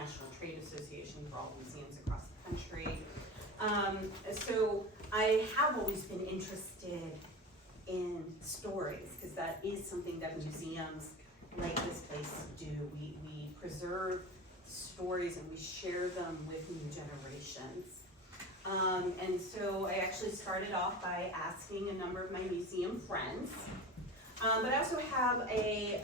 National Trade Association for all museums across the country. So I have always been interested in stories, because that is something that museums like this place do. We preserve stories and we share them with new generations. And so I actually started off by asking a number of my museum friends, but I also have a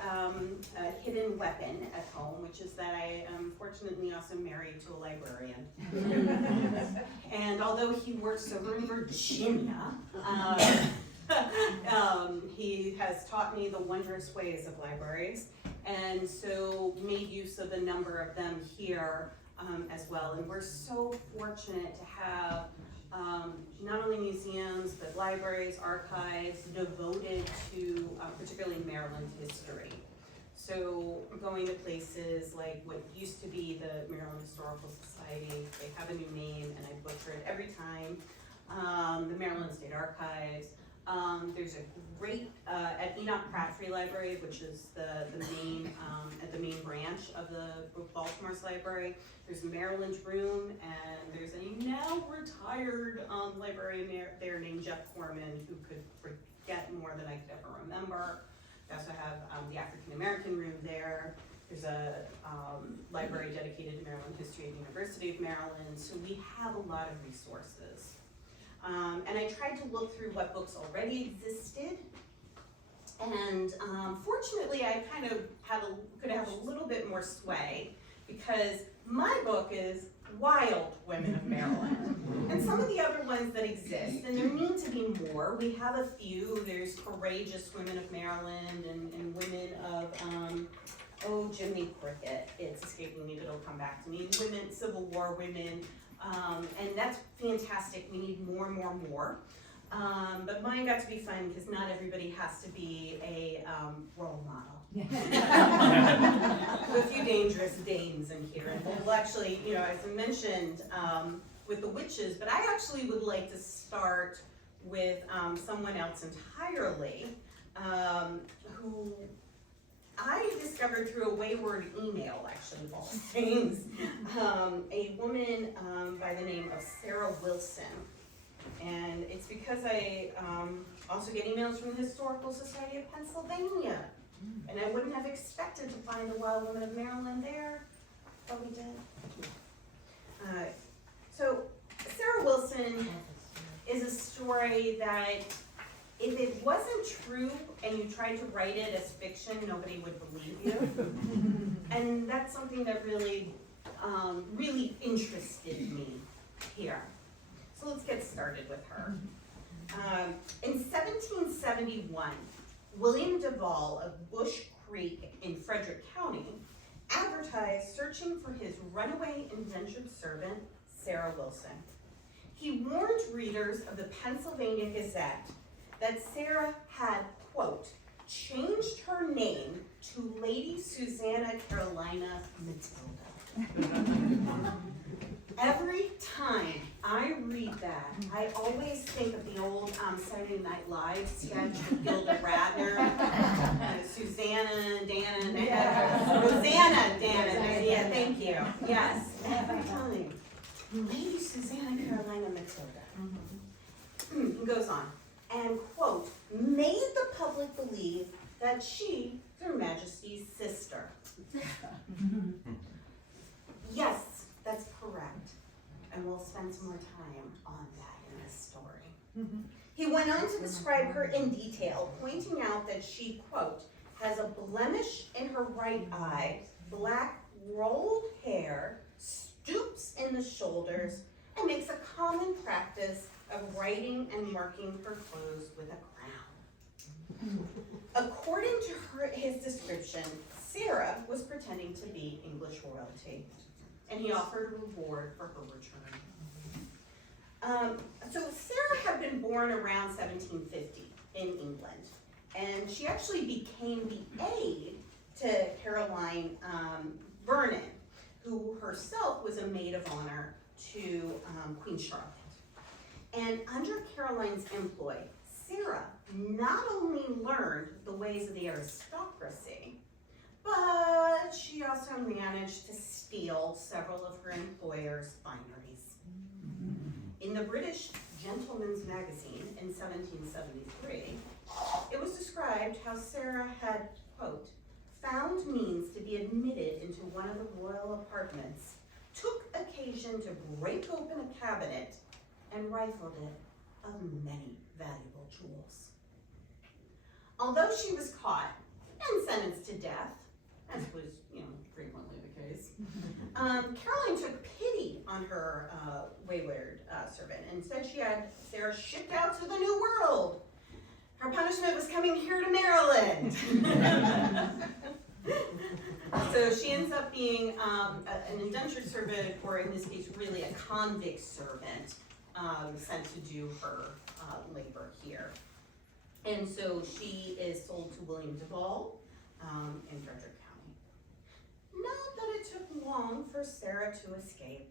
hidden weapon at home, which is that I am fortunately also married to a librarian. And although he works over in Virginia, he has taught me the wondrous ways of libraries, and so made use of a number of them here as well. And we're so fortunate to have not only museums, but libraries, archives devoted to particularly Maryland history. So going to places like what used to be the Maryland Historical Society, they have a new name and I butcher it every time, the Maryland State Archives. There's a great, at Enoch Pratt Free Library, which is the main, at the main branch of the Baltimore's library, there's a Maryland room, and there's a now retired librarian there named Jeff Corman, who could forget more than I could ever remember. We also have the African American room there. There's a library dedicated to Maryland history at the University of Maryland, so we have a lot of resources. And I tried to look through what books already existed, and fortunately I kind of could have a little bit more sway, because my book is Wild Women of Maryland, and some of the other ones that exist, and there need to be more. We have a few. There's Courageous Women of Maryland, and Women of, Jiminy Cricket, it's escaping me, but it'll come back to me. Women, Civil War women. And that's fantastic. We need more and more and more. But mine got to be fun because not everybody has to be a role model. A few dangerous dames in here. And we'll actually, as I mentioned, with the witches, but I actually would like to start with someone else entirely, who I discovered through a wayward email, actually, of all things, a woman by the name of Sarah Wilson. And it's because I also get emails from the Historical Society of Pennsylvania. And I wouldn't have expected to find a Wild Woman of Maryland there, but we did. So Sarah Wilson is a story that, if it wasn't true and you tried to write it as fiction, nobody would believe you. And that's something that really, really interested me here. So let's get started with her. In 1771, William Duvall of Bush Creek in Frederick County advertised searching for his runaway indentured servant, Sarah Wilson. He warned readers of the Pennsylvania Gazette that Sarah had, quote, changed her name to Lady Susanna Carolina Matilda. Every time I read that, I always think of the old Saturday Night Live sketch with Gilda Radner, Susanna, Dana, Rosanna, Dana, yeah, thank you, yes, every time. Lady Susanna Carolina Matilda. He goes on, and, quote, made the public believe that she is Her Majesty's sister. Yes, that's correct. And we'll spend some more time on that in this story. He went on to describe her in detail, pointing out that she, quote, has a blemish in her right eye, black rolled hair, stoops in the shoulders, and makes a common practice of writing and marking her clothes with a crown. According to his description, Sarah was pretending to be English royalty, and he offered a reward for her return. So Sarah had been born around 1750 in England, and she actually became the aide to Caroline Vernon, who herself was a maid of honor to Queen Charlotte. And under Caroline's employ, Sarah not only learned the ways of the aristocracy, but she also managed to steal several of her employer's fineries. In the British Gentleman's Magazine in 1773, it was described how Sarah had, quote, found means to be admitted into one of the royal apartments, took occasion to break open a cabinet, and rifled it of many valuable jewels. Although she was caught and sentenced to death, as was, frequently the case, Caroline took pity on her wayward servant and said she had Sarah shipped out to the New World. Her punishment was coming here to Maryland. So she ends up being an indentured servant, or in this case, really a convict servant, sent to do her labor here. And so she is sold to William Duval in Frederick County. Not that it took long for Sarah to escape.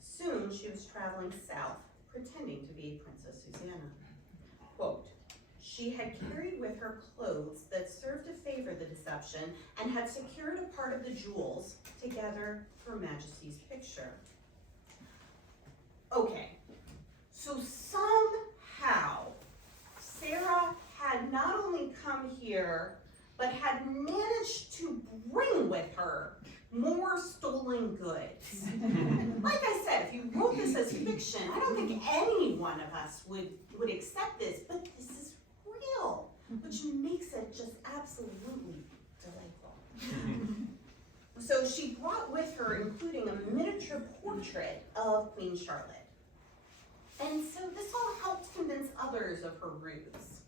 Soon she was traveling south, pretending to be Princess Susanna. Quote, she had carried with her clothes that served to favor the deception and had secured a part of the jewels together for Majesty's picture. Okay, so somehow Sarah had not only come here, but had managed to bring with her more stolen goods. Like I said, if you wrote this as fiction, I don't think any one of us would accept this, but this is real, which makes it just absolutely delightful. So she brought with her, including a miniature portrait of Queen Charlotte. And so this all helped convince others of her ruse.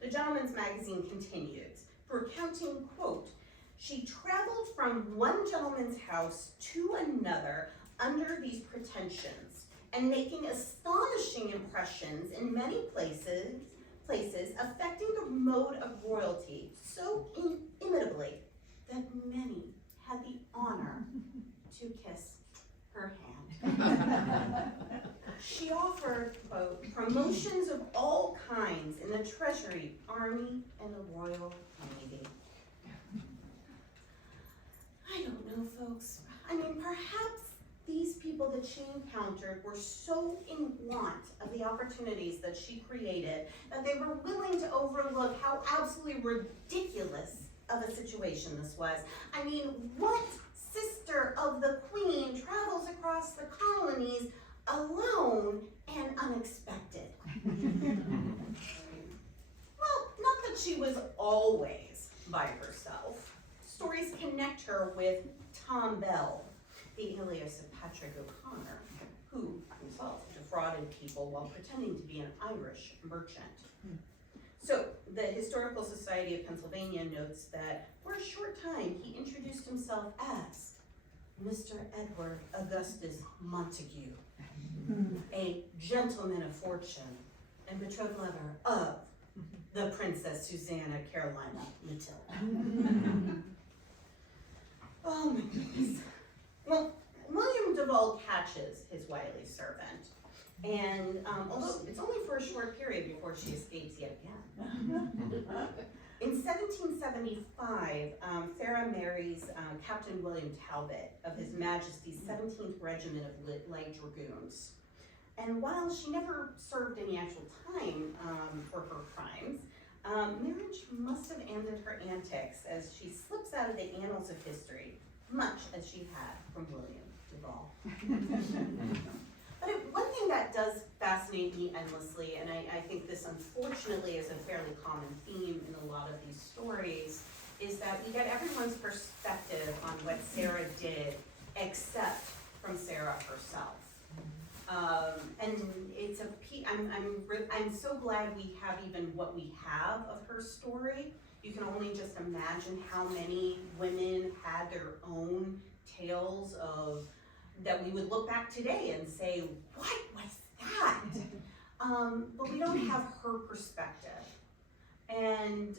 The Gentleman's Magazine continues, recounting, quote, she traveled from one gentleman's house to another under these pretensions, and making astonishing impressions in many places affecting the mode of royalty so inimitably that many had the honor to kiss her hand. She offered, quote, promotions of all kinds in the Treasury, Army, and the Royal Navy. I don't know, folks. I mean, perhaps these people that she encountered were so in want of the opportunities that she created that they were willing to overlook how absolutely ridiculous of a situation this was. I mean, what sister of the Queen travels across the colonies alone and unexpected? Well, not that she was always by herself. Stories connect her with Tom Bell, the alias of Patrick O'Connor, who himself defrauded people while pretending to be an Irish merchant. So the Historical Society of Pennsylvania notes that for a short time he introduced himself as Mr. Edward Augustus Montague, a gentleman of fortune and betrothed lover of the Princess Susanna Carolina Matilda. Oh my goodness. Well, William Duval catches his wily servant, and although it's only for a short period before she escapes yet again. In 1775, Sarah marries Captain William Talbot of His Majesty's 17th Regiment of Light Dragoons. And while she never served any actual time for her crimes, marriage must have ended her antics as she slips out of the annals of history, much as she had from William Duval. But one thing that does fascinate me endlessly, and I think this unfortunately is a fairly common theme in a lot of these stories, is that we get everyone's perspective on what Sarah did, except from Sarah herself. And it's I'm so glad we have even what we have of her story. You can only just imagine how many women had their own tales of that we would look back today and say, what was that? But we don't have her perspective. And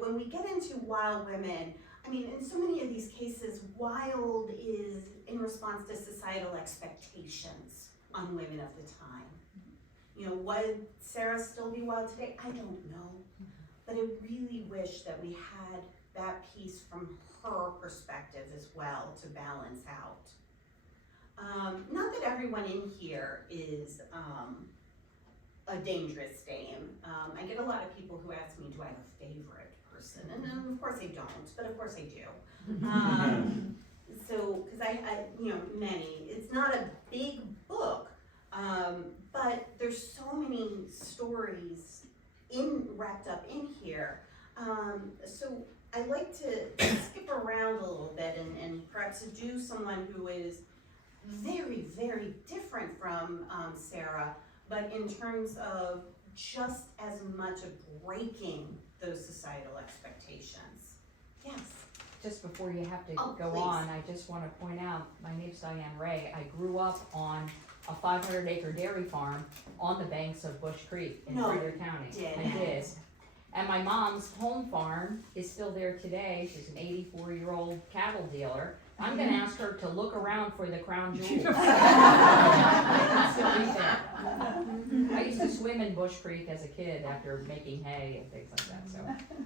when we get into wild women, I mean, in so many of these cases, wild is in response to societal expectations on women of the time. Would Sarah still be wild today? I don't know. But I really wish that we had that piece from her perspective as well to balance out. Not that everyone in here is a dangerous dame. I get a lot of people who ask me, do I have a favorite person? And of course I don't, but of course I do. So, because I, many, it's not a big book, but there's so many stories wrapped up in here. So I like to skip around a little bit and perhaps do someone who is very, very different from Sarah, but in terms of just as much of breaking those societal expectations. Yes. Just before you have to go please. on, I just want to point out, my name's Diane Ray. I grew up on a 500-acre dairy farm on the banks of Bush Creek in Frederick County. I did. And my mom's home farm is still there today. She's an 84-year-old cattle dealer. I'm gonna ask her to look around for the crown jewels. Still be there. I used to swim in Bush Creek as a kid after making hay and things like that, so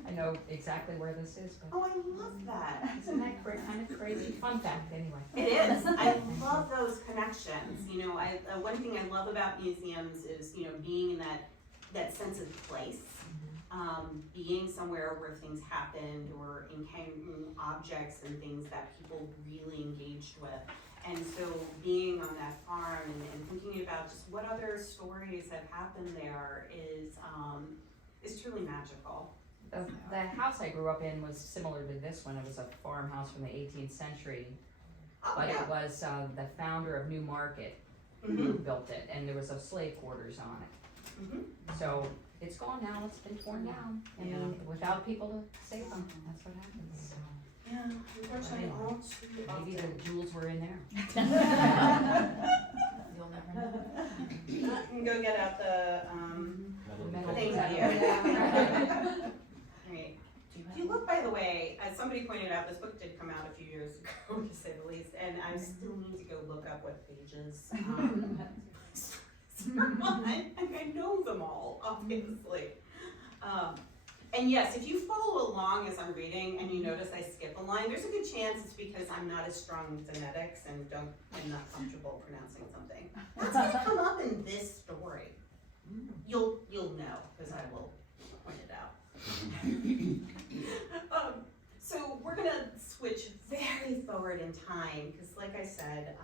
I know exactly where this is. But Oh, I love that. isn't that kind of crazy? Fun fact, anyway. It is. I love those connections. One thing I love about museums is, being in that sense of place. Being somewhere where things happened or encountering objects and things that people really engaged with. And so being on that farm and thinking about just what other stories have happened there is truly magical. The house I grew up in was similar to this one. It was a farmhouse from the 18th century. But it was the founder of New Market who built it, and there was a slave quarters on it. So it's gone now, it's been torn down. I mean, without people to save them, that's what happens. Yeah, unfortunately, all too often. Maybe the jewels were in there. You'll never know. And go get out the Metal things detector. here. Right. If you look, by the way, as somebody pointed out, this book did come out a few years ago, to say the least, and I still need to go look up what pages. I know them all, obviously. And yes, if you follow along as I'm reading and you notice I skip a line, there's a good chance it's because I'm not as strong in phonetics and I'm not comfortable pronouncing something. That's gonna come up in this story. You'll know, because I will point it out. So we're gonna switch very forward in time, because like I said,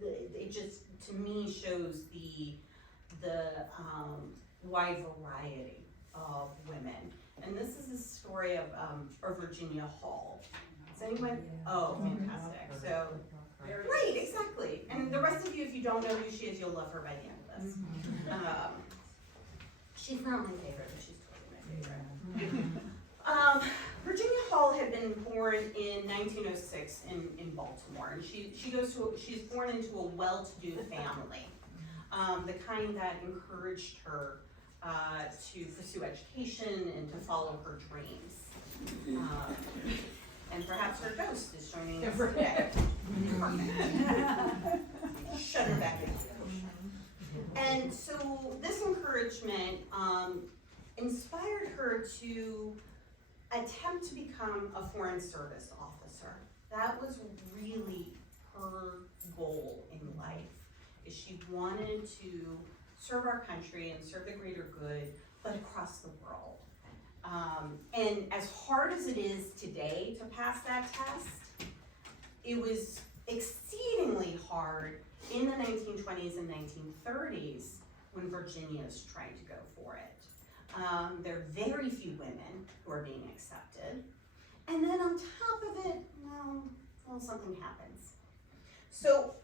it just, to me, shows the wide variety of women. And this is the story of Virginia Hall. Is anyone? Oh, fantastic. So, right, exactly. And the rest of you, if you don't know who she is, you'll love her by the end of this. She's not my favorite, but she's totally my favorite. Virginia Hall had been born in 1906 in Baltimore, and she's born into a well-to-do family, the kind that encouraged her to pursue education and to follow her dreams. And perhaps her ghost is joining us today. Shut her back into the ocean. And so this encouragement inspired her to attempt to become a foreign service officer. That was really her goal in life, is she wanted to serve our country and serve the greater good, but across the world. And as hard as it is today to pass that test, it was exceedingly hard in the 1920s and 1930s when Virginia's trying to go for it. There are very few women who are being accepted. And then on top of it, well, something happens. So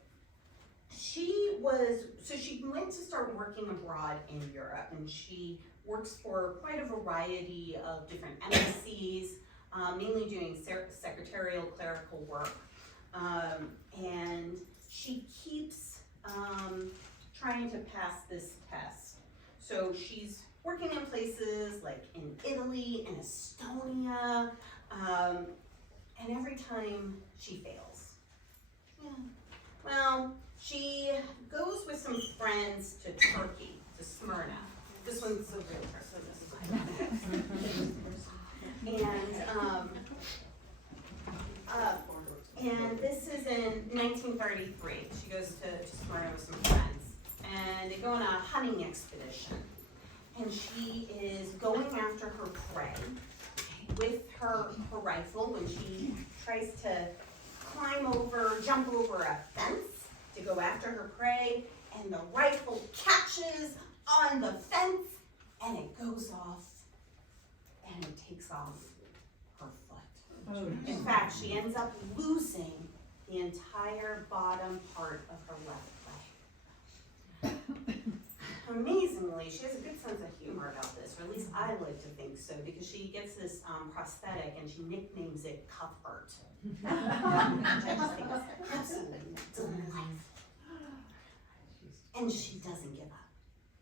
she went to start working abroad in Europe, and she works for quite a variety of different embassies, mainly doing secretarial, clerical work. And she keeps trying to pass this test. So she's working in places like in Italy and Estonia, and every time she fails. Yeah. Well, she goes with some friends to Turkey, to Smyrna. This one's a real person, this is and 1933, she goes to Smyrna with some friends, and they go on a hunting expedition. And she is going after her prey with her rifle when she tries to jump over a fence to go after her prey, and the rifle catches on the fence, and it goes off, and it takes off her foot. Oh, In fact, she ends up losing the entire bottom part of her left leg. Amazingly, she has a good sense of humor about this, or at least I like to think so, because she gets this prosthetic and she nicknames it Cuthbert. Which I just think is absolutely delightful. And she doesn't give up.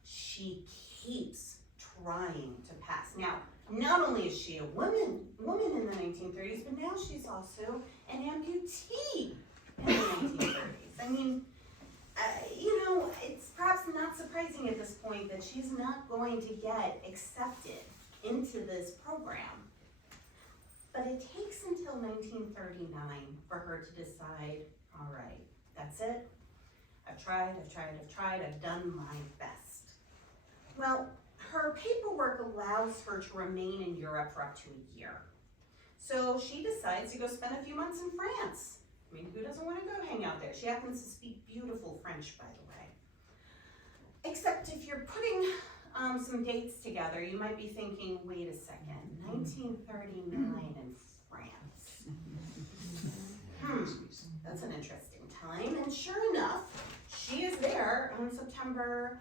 She keeps trying to pass. Now, not only is she a woman in the 1930s, but now she's also an amputee in the 1930s. I mean, it's perhaps not surprising at this point that she's not going to get accepted into this program. But it takes until 1939 for her to decide, all right, that's it. I've tried, I've done my best. Well, her paperwork allows her to remain in Europe for up to a year. So she decides to go spend a few months in France. I mean, who doesn't want to go hang out there? She happens to speak beautiful French, by the way. Except if you're putting some dates together, you might be thinking, wait a second, 1939 in France. That's an interesting time. And sure enough, she is there in September,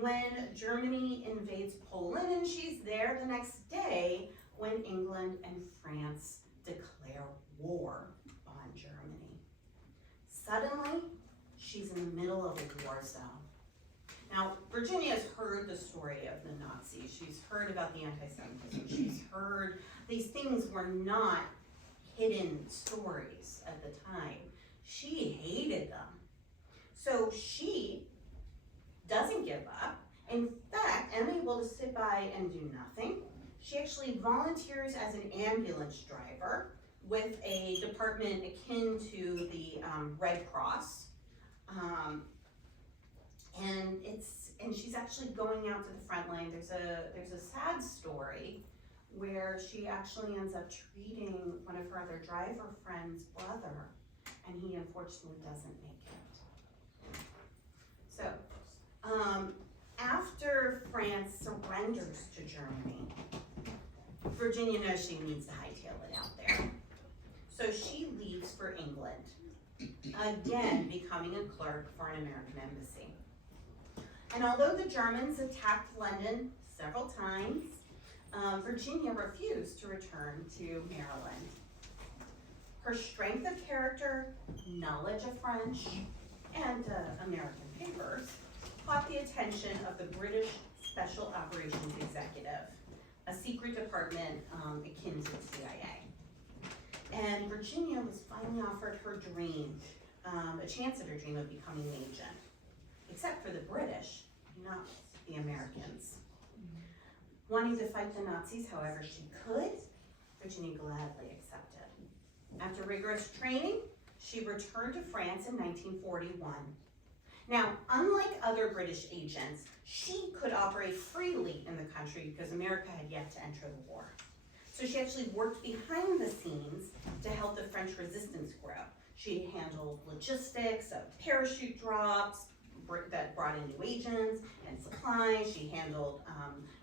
when Germany invades Poland, and she's there the next day when England and France declare war on Germany. Suddenly, she's in the middle of a war zone. Now, Virginia has heard the story of the Nazis. She's heard about the anti-Semitism. She's heard these things were not hidden stories at the time. She hated them. So she doesn't give up. In fact, unable to sit by and do nothing, she actually volunteers as an ambulance driver with a department akin to the Red Cross. And she's actually going out to the front line. There's a sad story where she actually ends up treating one of her other driver friends' brother, and he unfortunately doesn't make it. So, after France surrenders to Germany, Virginia knows she needs to hightail it out there. So she leaves for England, again becoming a clerk for an American embassy. And although the Germans attacked London several times, Virginia refused to return to Maryland. Her strength of character, knowledge of French, and American papers caught the attention of the British Special Operations Executive, a secret department akin to the CIA. And Virginia was finally offered her dream, a chance at her dream of becoming an agent, except for the British, not the Americans. Wanting to fight the Nazis however she could, Virginia gladly accepted. After rigorous training, she returned to France in 1941. Now, unlike other British agents, she could operate freely in the country because America had yet to enter the war. So she actually worked behind the scenes to help the French resistance grow. She handled logistics of parachute drops that brought in new agents and supplies. She handled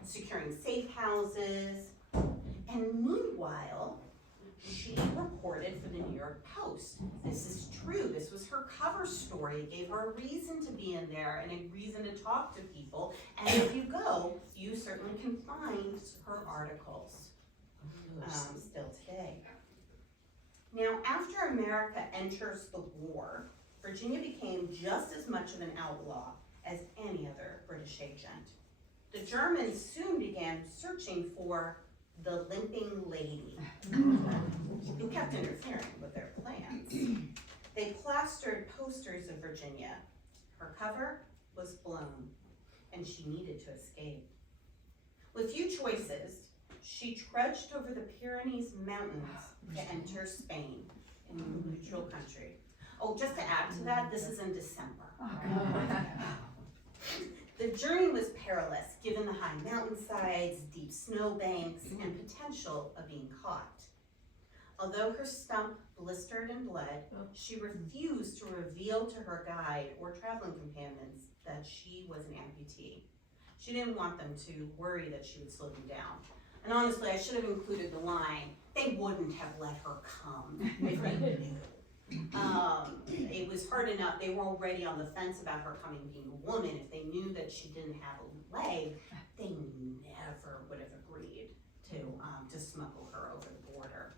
securing safe houses. And meanwhile, she reported for the New York Post. This is true. This was her cover story. It gave her a reason to be in there and a reason to talk to people. And if you go, you certainly can find her articles still today. Now, after America enters the war, Virginia became just as much of an outlaw as any other British agent. The Germans soon began searching for the limping lady who kept interfering with their plans. They plastered posters of Virginia. Her cover was blown, and she needed to escape. With few choices, she trudged over the Pyrenees Mountains to enter Spain in neutral country. Oh, just to add to that, this is in December. The journey was perilous, given the high mountainsides, deep snowbanks, and potential of being caught. Although her stump blistered and bled, she refused to reveal to her guide or traveling companions that she was an amputee. She didn't want them to worry that she would slow them down. And honestly, I should have included the line, they wouldn't have let her come if they knew. It was hard enough, they were already on the fence about her coming being a woman. If they knew that she didn't have a leg, they never would have agreed to smuggle her over the border.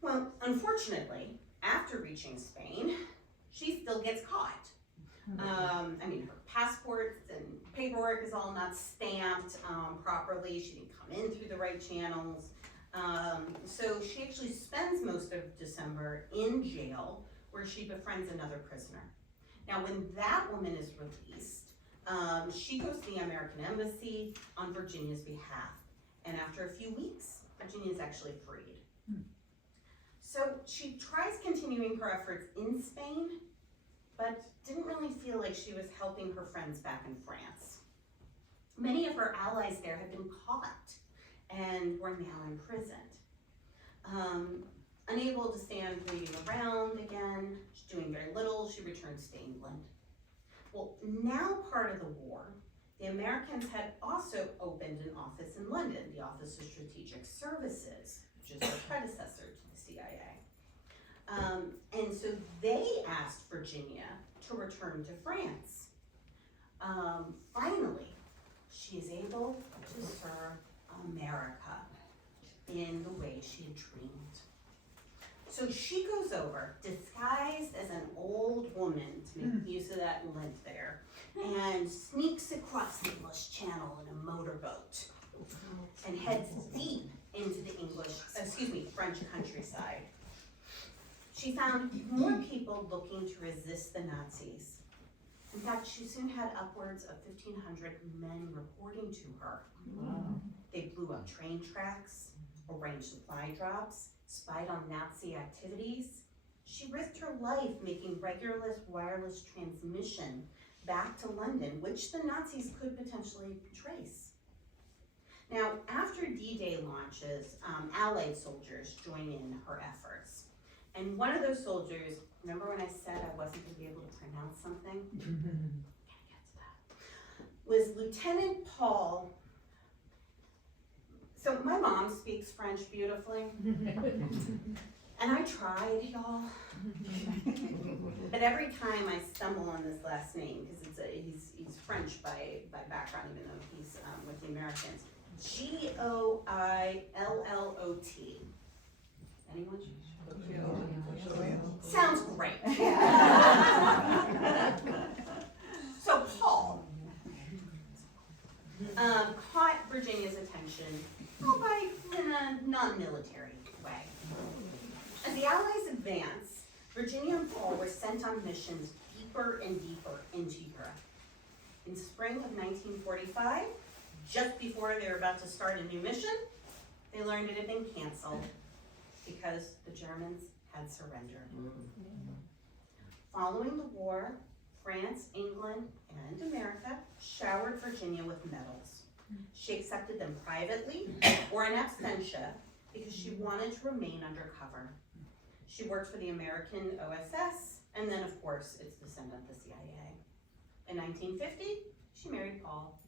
Well, unfortunately, after reaching Spain, she still gets caught. I mean, her passport and paperwork is all not stamped properly. She didn't come in through the right channels. So she actually spends most of December in jail, where she befriends another prisoner. Now, when that woman is released, she goes to the American Embassy on Virginia's behalf. And after a few weeks, Virginia is actually freed. So she tries continuing her efforts in Spain, but didn't really feel like she was helping her friends back in France. Many of her allies there had been caught and were now imprisoned. Unable to stand waiting around again, she's doing very little, she returns to England. Well, now part of the war, the Americans had also opened an office in London, the Office of Strategic Services, which is their predecessor to the CIA. And so they asked Virginia to return to France. Finally, she is able to serve America in the way she had dreamed. So she goes over, disguised as an old woman to make use of that lint there, and sneaks across the English Channel in a motorboat and heads deep into the French countryside. She found more people looking to resist the Nazis. In fact, she soon had upwards of 1,500 men reporting to her. Wow. They blew up train tracks, arranged supply drops, spied on Nazi activities. She risked her life making regular wireless transmission back to London, which the Nazis could potentially trace. Now, after D-Day launches, Allied soldiers join in her efforts. And one of those soldiers, remember when I said I wasn't going to be able to pronounce something? Can't get to that. Was Lieutenant Paul. So my mom speaks French beautifully. And I tried, y'all. But every time I stumble on this last name, because he's French by background, even though he's with the Americans. Goillot. Anyone? Sounds great. So Paul caught Virginia's attention, albeit in a non-military way. As the Allies advanced, Virginia and Paul were sent on missions deeper and deeper into Europe. In spring of 1945, just before they were about to start a new mission, they learned it had been canceled because the Germans had surrendered. Following the war, France, England, and America showered Virginia with medals. She accepted them privately or in absentia because she wanted to remain undercover. She worked for the American OSS, and then of course its descendant, the CIA. In 1950, she married Paul.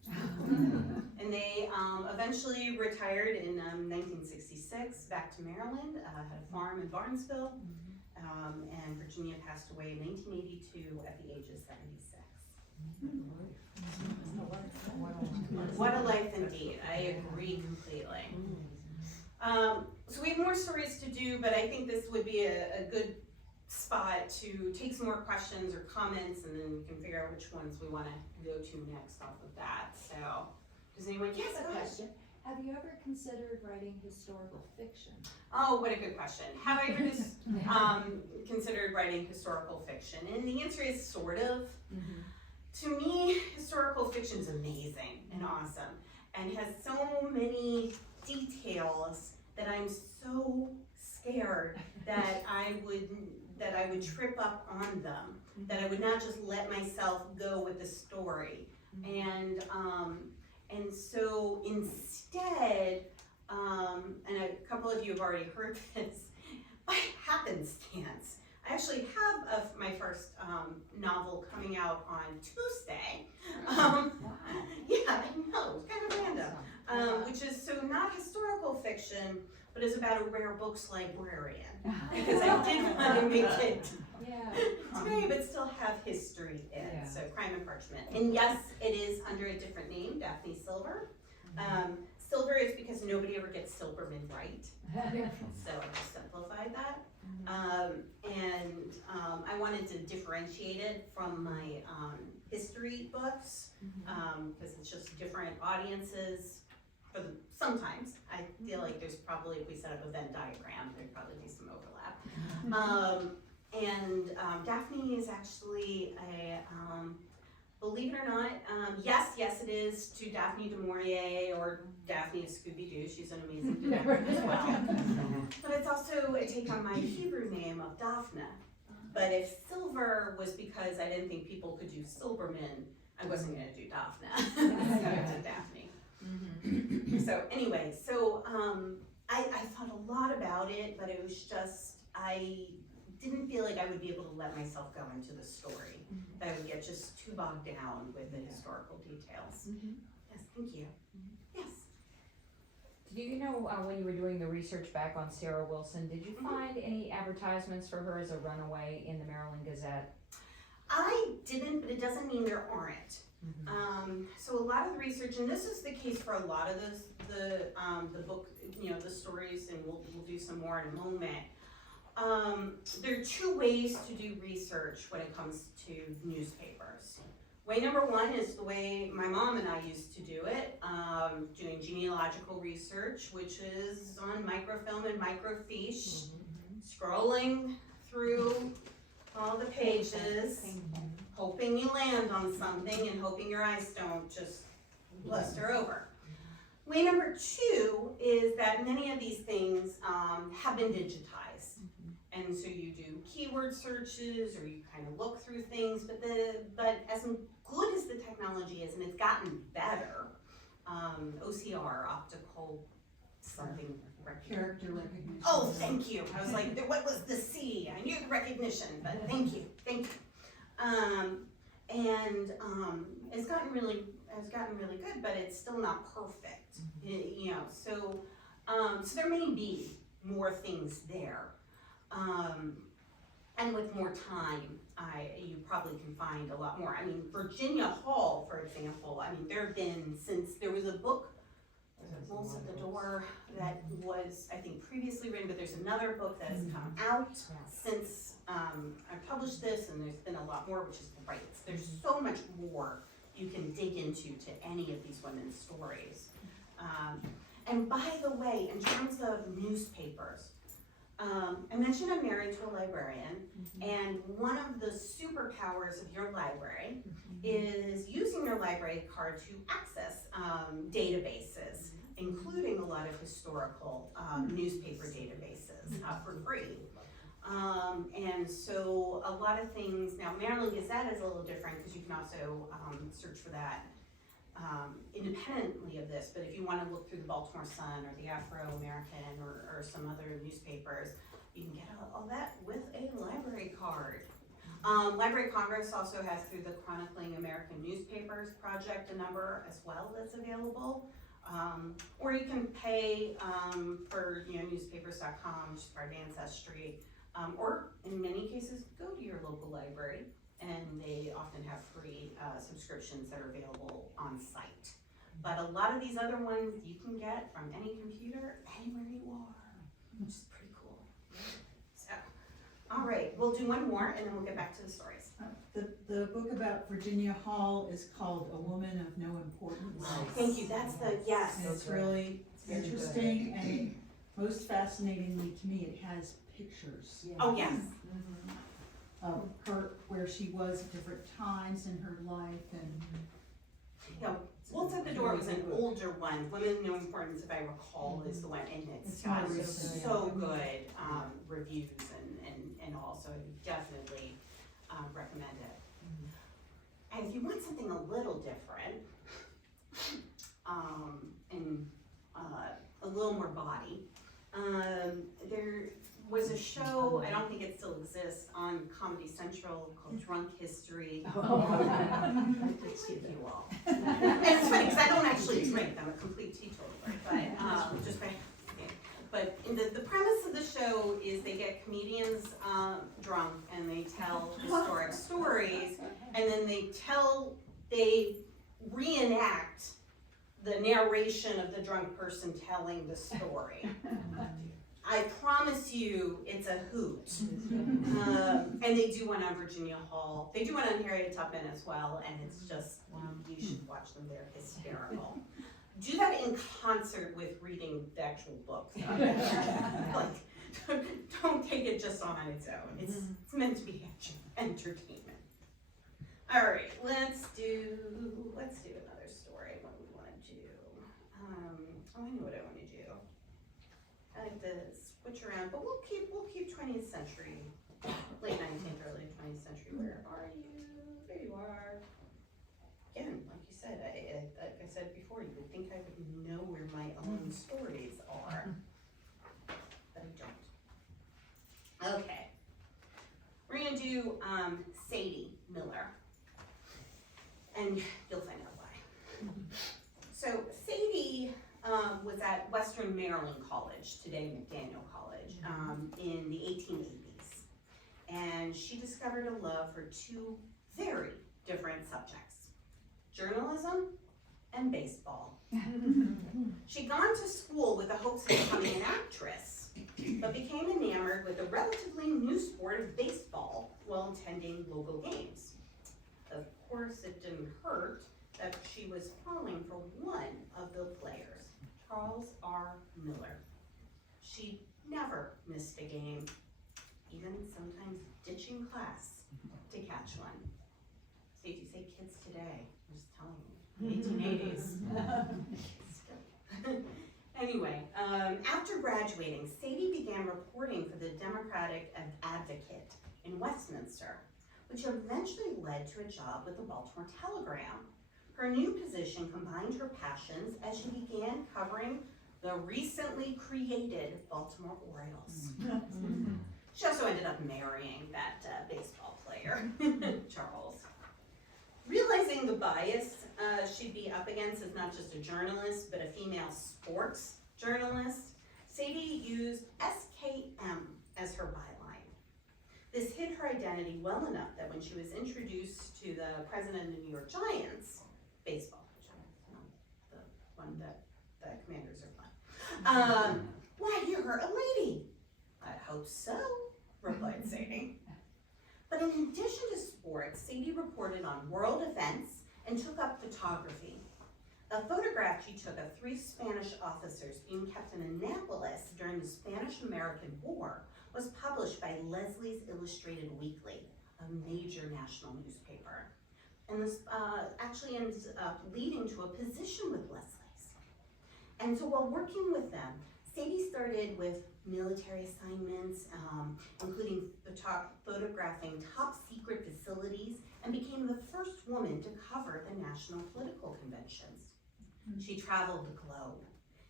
And they eventually retired in 1966 back to Maryland, had a farm in Barnesville, and Virginia passed away in 1982 at the age of 76. What a life indeed, I agree completely. So we have more stories to do, but I think this would be a good spot to take some more questions or comments, and then we can figure out which ones we want to go to next off of that. So, does anyone? Yes, a question. Have you ever considered writing historical fiction? Oh, what a good question. Have I ever considered writing historical fiction? And the answer is sort of. To me, historical fiction is amazing and awesome, and has so many details that I'm so scared that I would trip up on them, that I would not just let myself go with the story. And so instead, and a couple of you have already heard this, by happenstance, I actually have my first novel coming out on Tuesday. Yeah, I know, it's kind of random. Which is so not historical fiction, but is about a rare books librarian. Because I did want to make it today, but still have history in it. So Crime and Parchment. And yes, it is under a different name, Daphne Silver. Silver is because nobody ever gets Silberman right. So I just simplified that. I wanted to differentiate it from my history books, because it's just different audiences. Sometimes I feel like there's probably, if we set up a Venn diagram, there'd probably be some overlap. Daphne is actually a, believe it or not, yes it is to Daphne du Maurier or Daphne of Scooby-Doo. She's an amazing detective as well. But it's also a take on my Hebrew name of Daphne. But if Silver was because I didn't think people could do Silberman, I wasn't gonna do Daphne. So I did Daphne. So anyway, I thought a lot about it, but it was just, I didn't feel like I would be able to let myself go into the story. That I would get just too bogged down with the historical details. Yes, thank you. Yes. Do you know when you were doing the research back on Sarah Wilson, did you find any advertisements for her as a runaway in the Maryland Gazette? I didn't, but it doesn't mean there aren't. So a lot of the research, and this is the case for a lot of the book, the stories, and we'll do some more in a moment. There are two ways to do research when it comes to newspapers. Way number one is the way my mom and I used to do it, doing genealogical research, which is on microfilm and microfiche, scrolling through all the pages, hoping you land on something and hoping your eyes don't just bluster over. Way number two is that many of these things have been digitized. And so you do keyword searches or you kind of look through things, but as good as the technology is, and it's gotten better, OCR, optical something character recognition. Oh, thank you. I was like, what was the C? I knew the recognition, but thank you. It's gotten really good, but it's still not perfect. So there may be more things there. And with more time, you probably can find a lot more. I mean, Virginia Hall, for example, there have been, since there was a book, Wolves at the Door, that was, I think, previously written, but there's another book that has come out since I published this, and there's been a lot more, which is great. There's so much more you can dig into to any of these women's stories. And by the way, in terms of newspapers, I mentioned I'm married to a librarian, and one of the superpowers of your library is using your library card to access databases, including a lot of historical newspaper databases for free. And so a lot of things, now Maryland Gazette is a little different because you can also search for that independently of this, but if you want to look through the Baltimore Sun or the Afro-American or some other newspapers, you can get all that with a library card. Library of Congress also has, through the Chronicling American Newspapers Project, a number as well that's available. Or you can pay for newspapers.com, which is part of Ancestry, or in many cases go to your local library, and they often have free subscriptions that are available on site. But a lot of these other ones you can get from any computer, anywhere you are, which is pretty cool. So, all right, we'll do one more and then we'll get back to the stories. The book about Virginia Hall is called A Woman of No Importance. Thank you, that's the, yes. And it's really interesting, and most fascinatingly to me, it has pictures Oh, yes. of her, where she was at different times in her life, and you know, Wolves at the Door was an older one. Women of No Importance, if I recall, is the one, and it's It's more got recent. so good reviews and all, so I definitely recommend it. And if you want something a little different, and a little more body, there was a show, I don't think it still exists, on Comedy Central called Drunk History. Thank you all. And it's funny, because I don't actually drink, I'm a complete teetotaler, but just by, but in the premise of the show is they get comedians drunk and they tell historic stories, and then they reenact the narration of the drunk person telling the story. I promise you, it's a hoot. And they do one on Virginia Hall. They do one on Harriet Tubman as well, and it's just, you should watch them, they're hysterical. Do that in concert with reading the actual book. Like, don't take it just on its own. It's meant to be entertainment. All right, let's do another story. What do we want to do? I know what I want to do. I like to switch around, but we'll keep 20th century, late 19th, early 20th century. Where are you? There you are. Again, like you said, like I said before, you would think I would know where my own stories are, but I don't. Okay, we're gonna do Sadie Miller, and you'll find out why. So Sadie was at Western Maryland College, today McDaniel College, in the 1880s. And she discovered a love for two very different subjects, journalism and baseball. She'd gone to school with the hopes of becoming an actress, but became enamored with the relatively new sport of baseball while attending local games. Of course, it didn't hurt that she was falling for one of the players, Charles R. Miller. She never missed a game, even sometimes ditching class to catch one. See, if you say kids today, I'm just telling you, 1880s. Anyway, after graduating, Sadie began reporting for the Democratic Advocate in Westminster, which eventually led to a job with the Baltimore Telegram. Her new position combined her passions as she began covering the recently created Baltimore Orioles. She also ended up marrying that baseball player, Charles. Realizing the bias she'd be up against as not just a journalist, but a female sports journalist, Sadie used SKM as her byline. This hid her identity well enough that when she was introduced to the president of the New York Giants, baseball, the one that the Commanders are fun. Why, you're a lady. I hope so, replied Sadie. But in addition to sports, Sadie reported on world events and took up photography. A photograph she took of 3 Spanish officers being kept in Annapolis during the Spanish-American War was published by Leslie's Illustrated Weekly, a major national newspaper. And this actually ends up leading to a position with Leslie's. And so while working with them, Sadie started with military assignments, including photographing top secret facilities, and became the first woman to cover the national political conventions. She traveled the globe,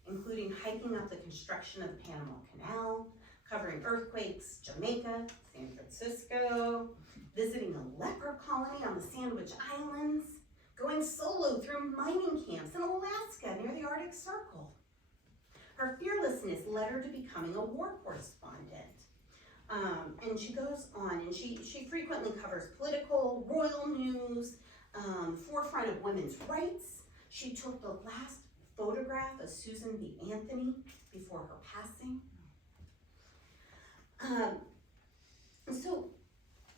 including hiking up the construction of the Panama Canal, covering earthquakes, Jamaica, San Francisco, visiting a leper colony on the Sandwich Islands, going solo through mining camps in Alaska near the Arctic Circle. Her fearlessness led her to becoming a war correspondent. And she goes on, and she frequently covers political, royal news, forefront of women's rights. She took the last photograph of Susan B. Anthony before her passing. So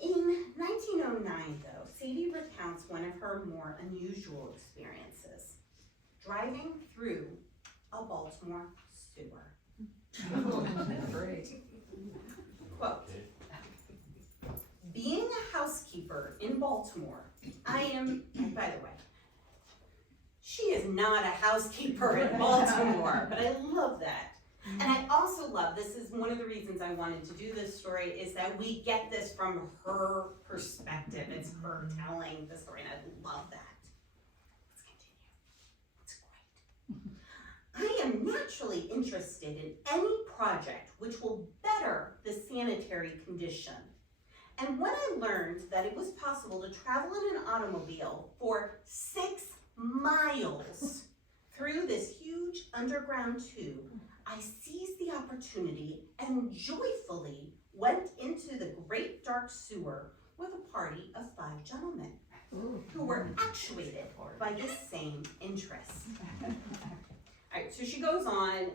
in 1909, though, Sadie recounts one of her more unusual experiences, driving through a Baltimore sewer. Great. Quote, being a housekeeper in Baltimore, I am, and by the way, She is not a housekeeper in Baltimore, but I love that. And I also love, this is one of the reasons I wanted to do this story, is that we get this from her perspective. It's her telling the story, and I love that. Let's continue. It's great. I am naturally interested in any project which will better the sanitary condition. And when I learned that it was possible to travel in an automobile for 6 miles through this huge underground tube, I seized the opportunity and joyfully went into the great dark sewer with a party of 5 gentlemen who were actuated by this same interest. All right, so she goes on,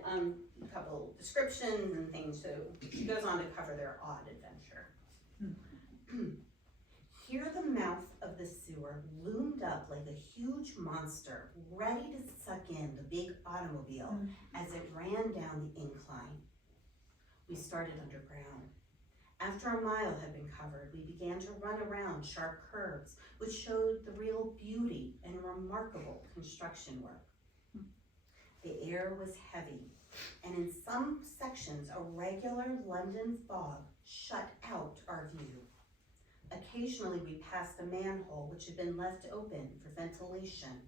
a couple descriptions and things, so she goes on to cover their odd adventure. Here the mouth of the sewer loomed up like a huge monster, ready to suck in the big automobile as it ran down the incline. We started underground. After a mile had been covered, we began to run around sharp curves, which showed the real beauty and remarkable construction work. The air was heavy, and in some sections, a regular London fog shut out our view. Occasionally we passed a manhole which had been left open for ventilation,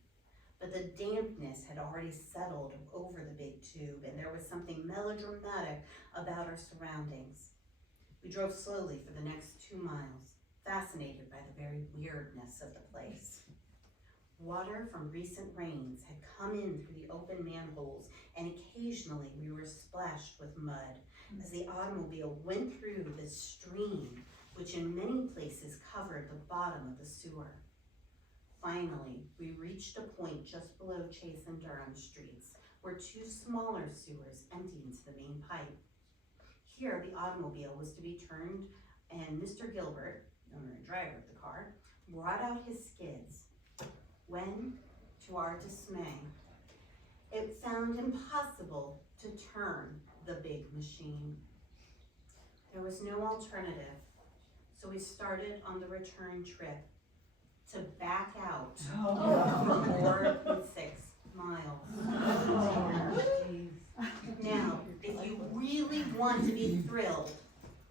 but the dampness had already settled over the big tube, and there was something melodramatic about our surroundings. We drove slowly for the next 2 miles, fascinated by the very weirdness of the place. Water from recent rains had come in through the open manholes, and occasionally we were splashed with mud as the automobile went through the stream, which in many places covered the bottom of the sewer. Finally, we reached a point just below Chase and Durham streets, where 2 smaller sewers emptied into the main pipe. Here, the automobile was to be turned, and Mr. Gilbert, owner and driver of the car, brought out his skids, when, to our dismay, it found impossible to turn the big machine. There was no alternative. So we started on the return trip to back out for more than 6 miles. Now, if you really want to be thrilled,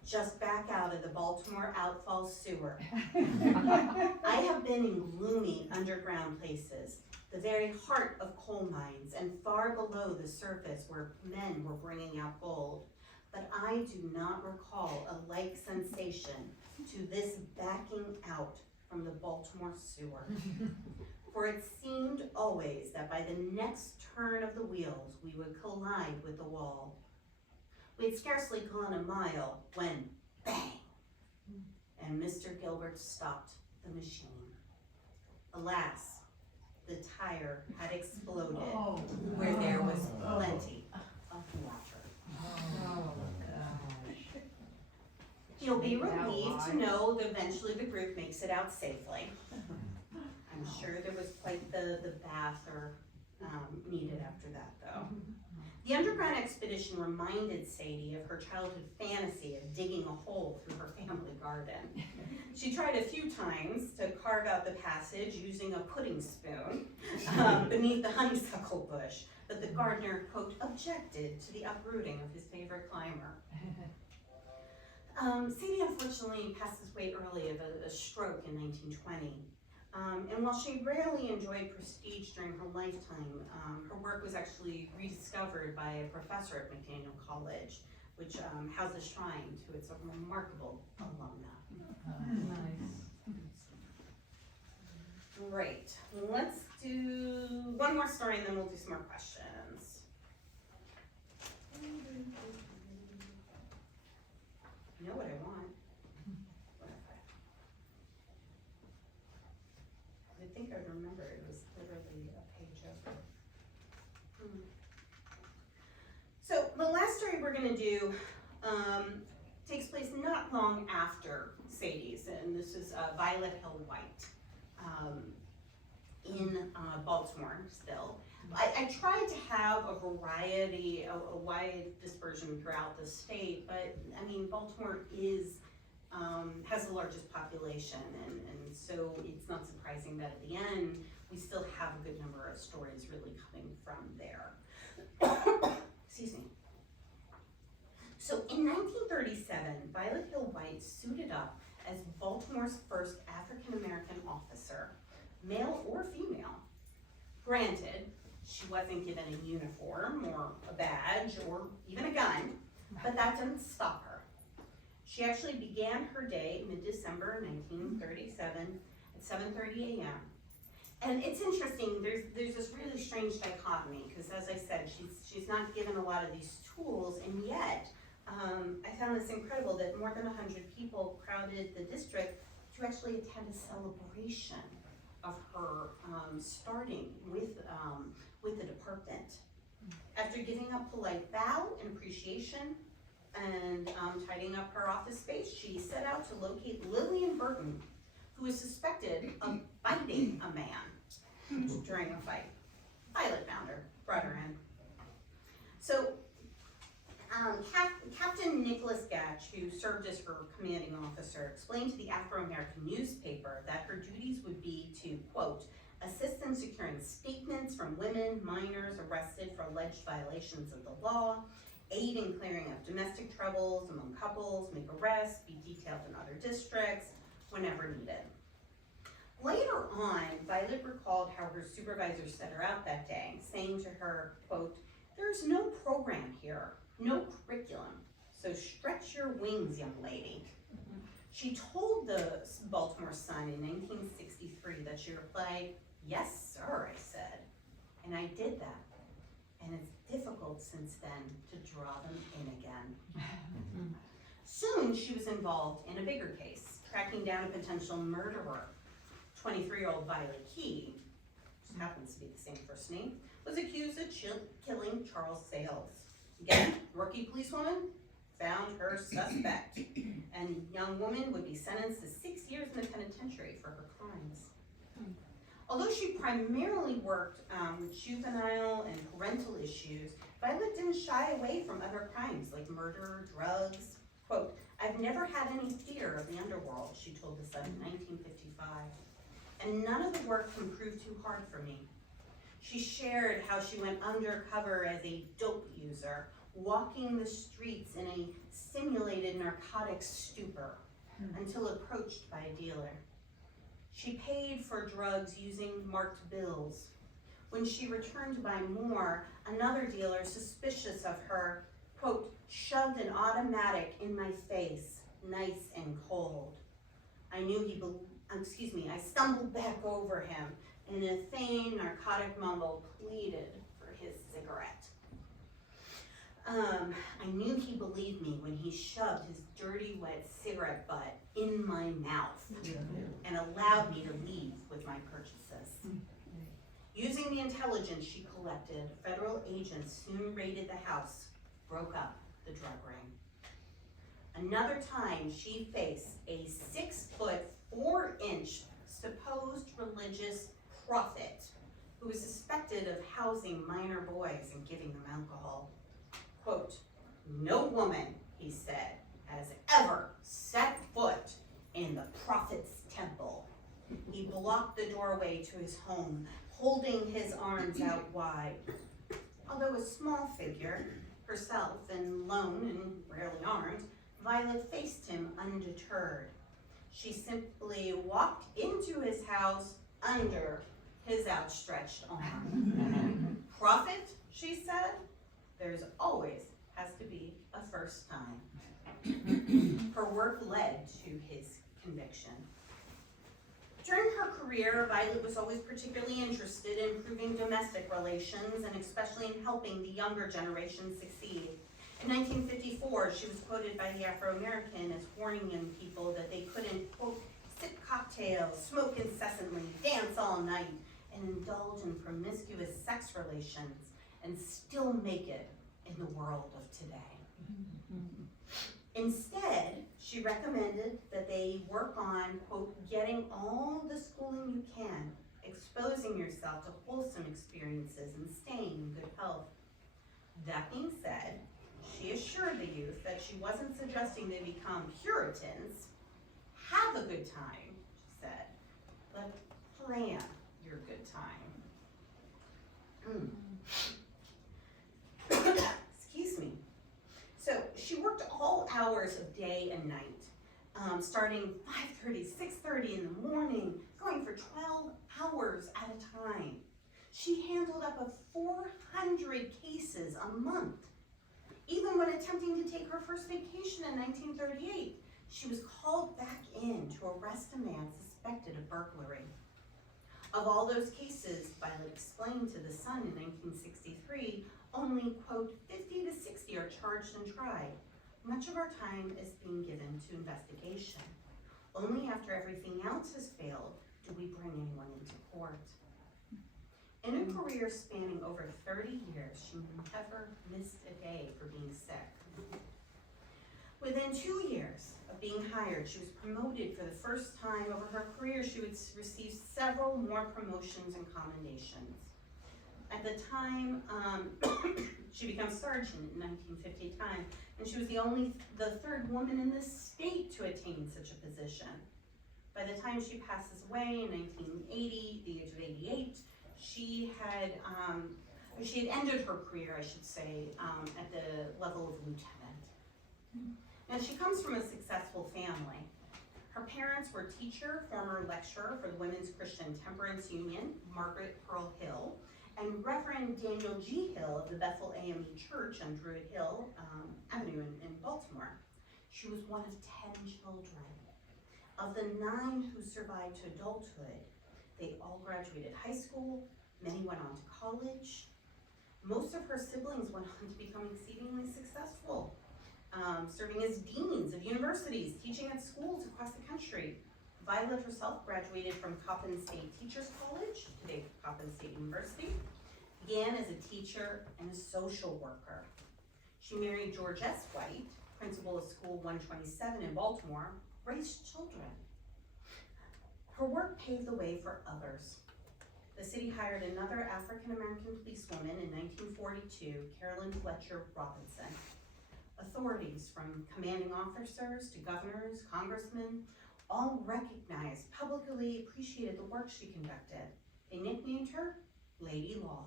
just back out of the Baltimore outfall sewer. I have been in gloomy underground places, the very heart of coal mines, and far below the surface where men were bringing out gold. But I do not recall a like sensation to this backing out from the Baltimore sewer. For it seemed always that by the next turn of the wheels, we would collide with the wall. We had scarcely gone a mile when, bang, and Mr. Gilbert stopped the machine. Alas, the tire had exploded where there was plenty of water. You'll be relieved to know that eventually the group makes it out safely. I'm sure there was quite the bath needed after that, though. The underground expedition reminded Sadie of her childhood fantasy of digging a hole through her family garden. She tried a few times to carve out the passage using a pudding spoon beneath the honeysuckle bush, but the gardener, quote, objected to the uprooting of his favorite climber. Sadie unfortunately passed away early of a stroke in 1920. And while she rarely enjoyed prestige during her lifetime, her work was actually rediscovered by a professor at McDaniel College, which has a shrine to its remarkable alumna. Nice. Great. Let's do one more story and then we'll do some more questions. You know what I want. I think I remember it was literally a page over. So the last story we're going to do takes place not long after Sadie's, and this is Violet Hill White in Baltimore still. I tried to have a variety, a wide dispersion throughout the state, but I mean, Baltimore is has the largest population, and so it's not surprising that at the end, we still have a good number of stories really coming from there. Excuse me. So in 1937, Violet Hill White suited up as Baltimore's first African-American officer, male or female. Granted, she wasn't given a uniform or a badge or even a gun, but that didn't stop her. She actually began her day mid-December 1937 at 7:30 a.m. And it's interesting, there's this really strange dichotomy, because as I said, she's not given a lot of these tools, and yet I found this incredible that more than 100 people crowded the district to actually attend a celebration of her starting with the department. After giving a polite bow and appreciation and tidying up her office space, she set out to locate Lillian Burton, who was suspected of biting a man during a fight. Violet found her, brought her in. So Captain Nicholas Gatch, who served as her commanding officer, explained to the Afro-American newspaper that her duties would be to, quote, assist in securing statements from women, minors arrested for alleged violations of the law, aid in clearing up domestic troubles among couples, make arrests, be detailed in other districts whenever needed. Later on, Violet recalled how her supervisor set her out that day, saying to her, quote, there's no program here, no curriculum, so stretch your wings, young lady. She told the Baltimore Sun in 1963 that she replied, yes, sir, I said, and I did that. And it's difficult since then to draw them in again. Soon she was involved in a bigger case, tracking down a potential murderer. 23-year-old Violet Key, which happens to be the same first name, was accused of killing Charles Sales. Again, rookie policewoman found her suspect, and the young woman would be sentenced to 6 years in the penitentiary for her crimes. Although she primarily worked with juvenile and parental issues, Violet didn't shy away from other crimes like murder, drugs. Quote, I've never had any fear of the underworld, she told the Sun in 1955, and none of the work can prove too hard for me. She shared how she went undercover as a dope user, walking the streets in a simulated narcotic stupor until approached by a dealer. She paid for drugs using marked bills. When she returned to buy more, another dealer, suspicious of her, quote, shoved an automatic in my face, nice and cold. I stumbled back over him, and a thane narcotic mumble pleaded for his cigarette. I knew he believed me when he shoved his dirty, wet cigarette butt in my mouth and allowed me to leave with my purchases. Using the intelligence she collected, federal agents soon raided the house, broke up the drug ring. Another time, she faced a 6'4" supposed religious prophet who was suspected of housing minor boys and giving them alcohol. Quote, no woman, he said, has ever set foot in the prophet's temple. He blocked the doorway to his home, holding his arms out wide. Although a small figure, herself and lone and rarely armed, Violet faced him undeterred. She simply walked into his house under his outstretched arm. Prophet, she said, there's always has to be a first time. Her work led to his conviction. During her career, Violet was always particularly interested in improving domestic relations and especially in helping the younger generation succeed. In 1954, she was quoted by the Afro-American as warning young people that they couldn't, quote, sip cocktails, smoke incessantly, dance all night, and indulge in promiscuous sex relations and still make it in the world of today. Instead, she recommended that they work on, quote, getting all the schooling you can, exposing yourself to wholesome experiences and staying in good health. That being said, she assured the youth that she wasn't suggesting they become Puritans, have a good time, she said, but plan your good time. Excuse me. So she worked all hours of day and night, starting 5:30, 6:30 in the morning, going for 12 hours at a time. She handled up to 400 cases a month. Even when attempting to take her first vacation in 1938, she was called back in to arrest a man suspected of burglary. Of all those cases, Violet explained to The Sun in 1963, only, quote, 50 to 60 are charged and tried. Much of our time is being given to investigation. Only after everything else has failed do we bring anyone into court. In a career spanning over 30 years, she never missed a day for being sick. Within 2 years of being hired, she was promoted for the first time over her career. She would receive several more promotions and commendations. At the time, she became sergeant in 1950 time, and she was the third woman in the state to attain such a position. By the time she passes away in 1980, the age of 88, she had ended her career, I should say, at the level of lieutenant. Now, she comes from a successful family. Her parents were teacher, former lecturer for the Women's Christian Temperance Union, Margaret Pearl Hill, and Reverend Daniel G. Hill of the Bethel AME Church on Druid Hill Avenue in Baltimore. She was one of 10 children. Of the 9 who survived to adulthood, they all graduated high school, many went on to college. Most of her siblings went on to become exceedingly successful, serving as deans of universities, teaching at schools across the country. Violet herself graduated from Coppin State Teachers College, today Coppin State University, began as a teacher and a social worker. She married George S. White, principal of School 127 in Baltimore, raised children. Her work paved the way for others. The city hired another African-American policewoman in 1942, Carolyn Fletcher Robinson. Authorities, from commanding officers to governors, congressmen, all recognized, publicly appreciated the work she conducted. They nicknamed her Lady Law.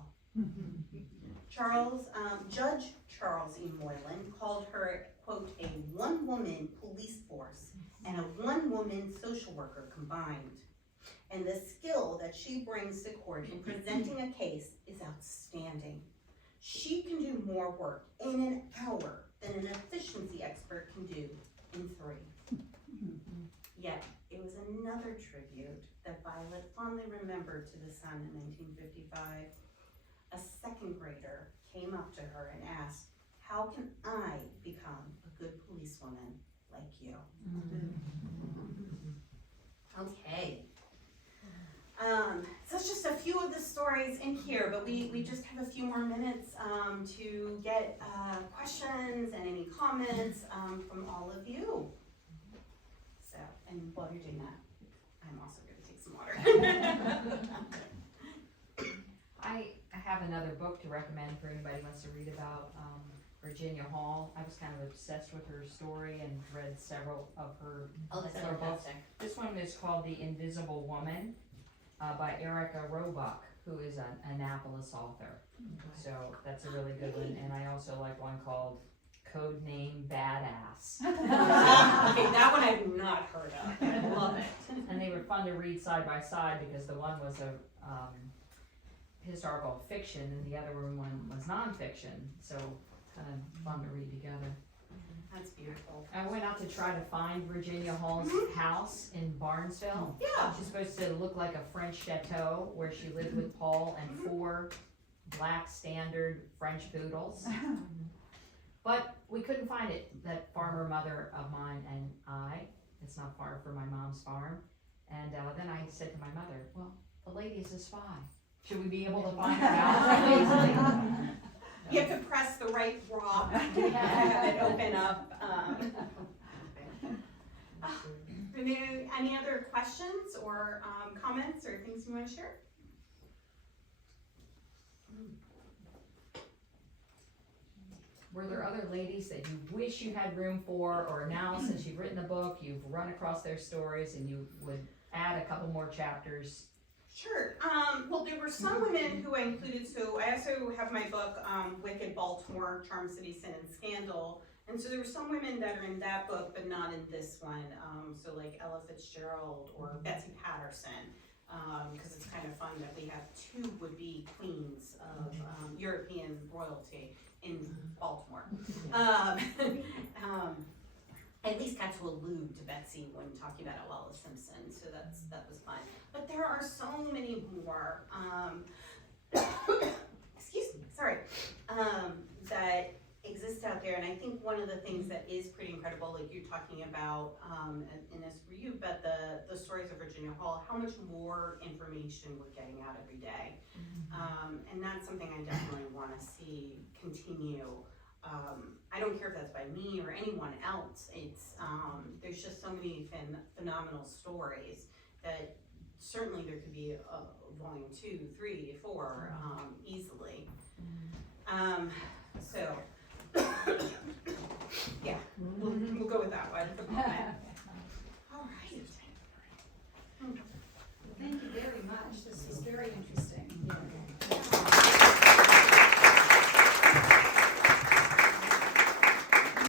Judge Charles E. Moylan called her, quote, a one-woman police force and a one-woman social worker combined. And the skill that she brings to court in presenting a case is outstanding. She can do more work in an hour than an efficiency expert can do in 3. Yet, it was another tribute that Violet fondly remembered to The Sun in 1955. A second grader came up to her and asked, how can I become a good policewoman like you? Okay. So it's just a few of the stories in here, but we just have a few more minutes to get questions and any comments from all of you. So, and while you're doing that, I'm also going to take some water. I have another book to recommend for anybody who wants to read about Virginia Hall. I was kind of obsessed with her story and read several of her books. This one is called The Invisible Woman by Erica Roebuck, who is an Annapolis author. So that's a really good one. And I also like one called Codename Badass. Okay, that one I've not heard of. I love it. And they were fun to read side by side because the one was a historical fiction and the other one was nonfiction. So kind of fun to read together. That's beautiful. I went out to try to find Virginia Hall's house in Barnesville. Yeah. She's supposed to look like a French chateau where she lived with Paul and 4 black standard French poodles. But we couldn't find it. That farmer mother of mine and it's not far from my mom's farm. And then I said to my mother, well, the lady is a spy. Should we be able to find her out? You have to press the right rock to have it open up. Any other questions or comments or things you want to share? Were there other ladies that you wish you had room for, or now since you've written the book, you've run across their stories and you would add a couple more chapters? Sure. Well, there were some women who I included. So I also have my book, Wicked Baltimore, Charm City, Sin and Scandal. And so there were some women that are in that book, but not in this one. So like Ella Fitzgerald or Betsy Patterson, because it's kind of fun that we have two would-be queens of European royalty in Baltimore. At least got to allude to Betsy when talking about Ella Simpson, so that was fun. But there are so many more, excuse me, sorry, that exist out there. And I think one of the things that is pretty incredible, like you're talking about, and as for you, but the stories of Virginia Hall, how much more information we're getting out every day. And that's something I definitely want to see continue. I don't care if that's by me or anyone else. It's there's just so many phenomenal stories that certainly there could be a volume 2, 3, 4 easily. So yeah, we'll go with that one for the moment.